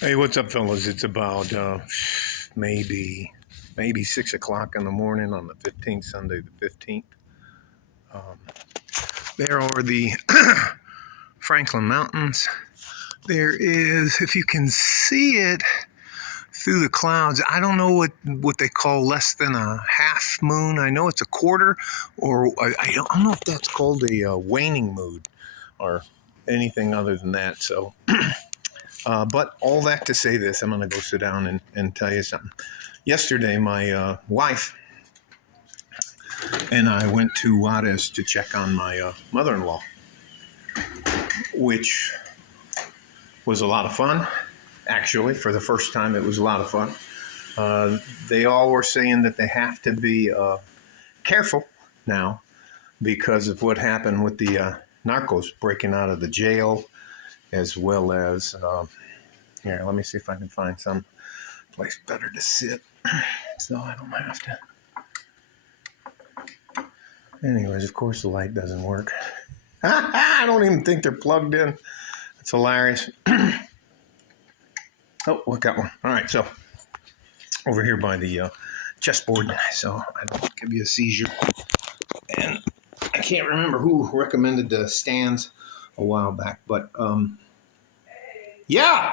Hey, what's up, fellas? It's about maybe 6 o'clock in the morning on the 15th, Sunday the 15th. Um, there are the Franklin Mountains. There is, if you can see it through the clouds, I don't know what they call less than a half moon. I know it's a quarter, or I don't know if that's called a waning moon or anything other than that. So. But all that to say this, I'm going to go sit down and tell you something. Yesterday, my wife and I went to Juarez to check on my mother-in-law, which was a lot of fun. Actually, for the first time, it was a lot of fun. They all were saying that they have to be careful now because of what happened with the narcos breaking out of the jail, as well as here, let me see if I can find some place better to sit so I don't have to. Anyways, of course the light doesn't work. I don't even think they're plugged in. It's hilarious. Oh, look, got one. All right, so over here by the chessboard, so I don't give you a seizure. And I can't remember who recommended the stands a while back, but yeah,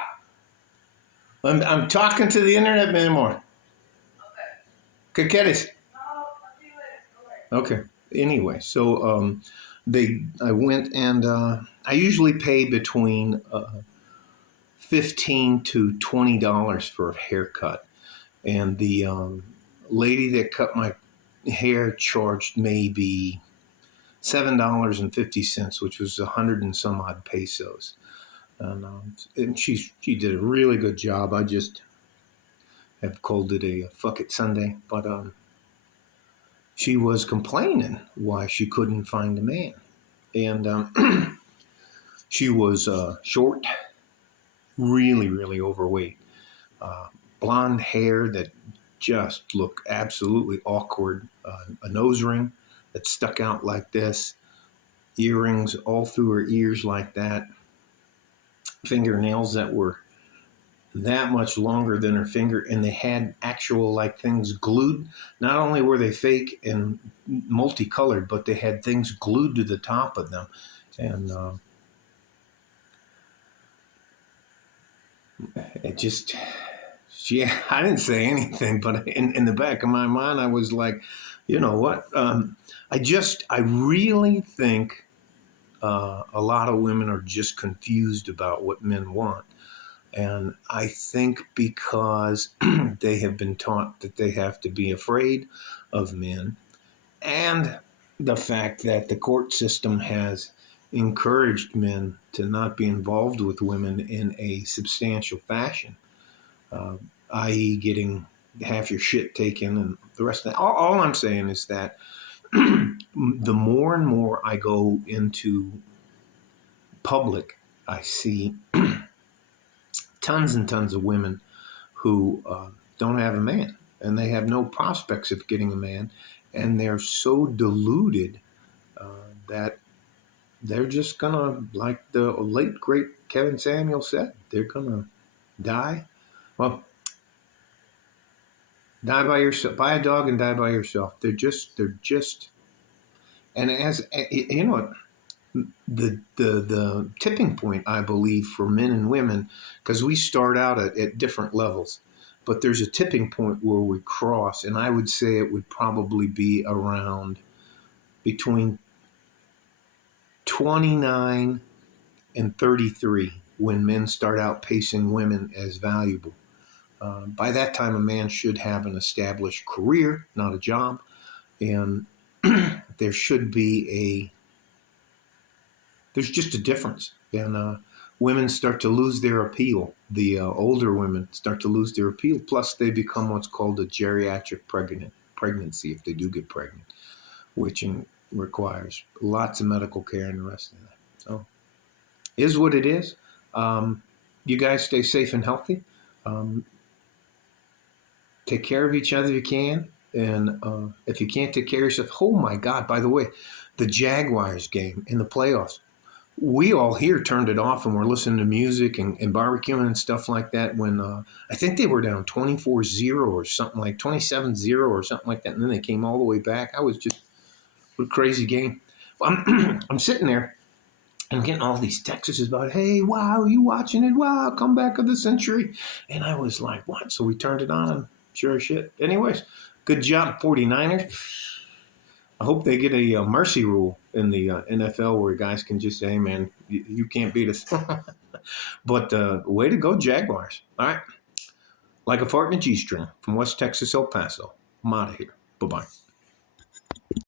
I'm talking to the internet anymore. Okay. ¿Qué quieres? Okay. Anyway, so I went and I usually pay between $15 to $20 for a haircut, and the lady that cut my hair charged maybe $7.50, which was 100 and some odd pesos, and she did a really good job. I just have called it a fuck it Sunday, but she was complaining why she couldn't find a man, and she was short, really, really overweight, blonde hair that just looked absolutely awkward, a nose ring that stuck out like this, earrings all through her ears like that, fingernails that were that much longer than her finger, and they had actual like things glued. Not only were they fake and multicolored, but they had things glued to the top of them. And it just, I didn't say anything, but in the back of my mind, I was like, you know what? I really think a lot of women are just confused about what men want. And I think because they have been taught that they have to be afraid of men, and the fact that the court system has encouraged men to not be involved with women in a substantial fashion, i.e. getting half your shit taken and the rest of that. All I'm saying is that the more and more I go into public, I see tons and tons of women who don't have a man, and they have no prospects of getting a man, and they're so deluded that they're just gonna, like the late great Kevin Samuel said, they're gonna die. Well, die by yourself, buy a dog and die by yourself. They're just, and as you know, the tipping point, I believe, for men and women, because we start out at different levels, but there's a tipping point where we cross, and I would say it would probably be around between 29 and 33 when men start outpacing women as valuable. By that time, a man should have an established career, not a job, and there should be there's just a difference. And women start to lose their appeal. The older women start to lose their appeal. Plus, they become what's called a geriatric pregnancy if they do get pregnant, which requires lots of medical care and the rest of that. So, is what it is. You guys stay safe and healthy. Take care of each other if you can. And if you can't take care of yourself, oh my God, by the way, the Jaguars game in the playoffs, we all here turned it off and were listening to music and barbecuing and stuff like that when I think they were down 24-0 or something, like 27-0 or something like that. And then they came all the way back. I was just, what a crazy game. I'm sitting there and getting all these texts about, hey, wow, are you watching it? Wow, comeback of the century. And I was like, what? So we turned it on and sure as shit. Anyways, good job, 49ers. I hope they get a mercy rule in the NFL where guys can just say, hey, man, you can't beat us. But way to go, Jaguars. All right. Like a fart in a G-string from West Texas, El Paso. I'm out of here. Bye-bye.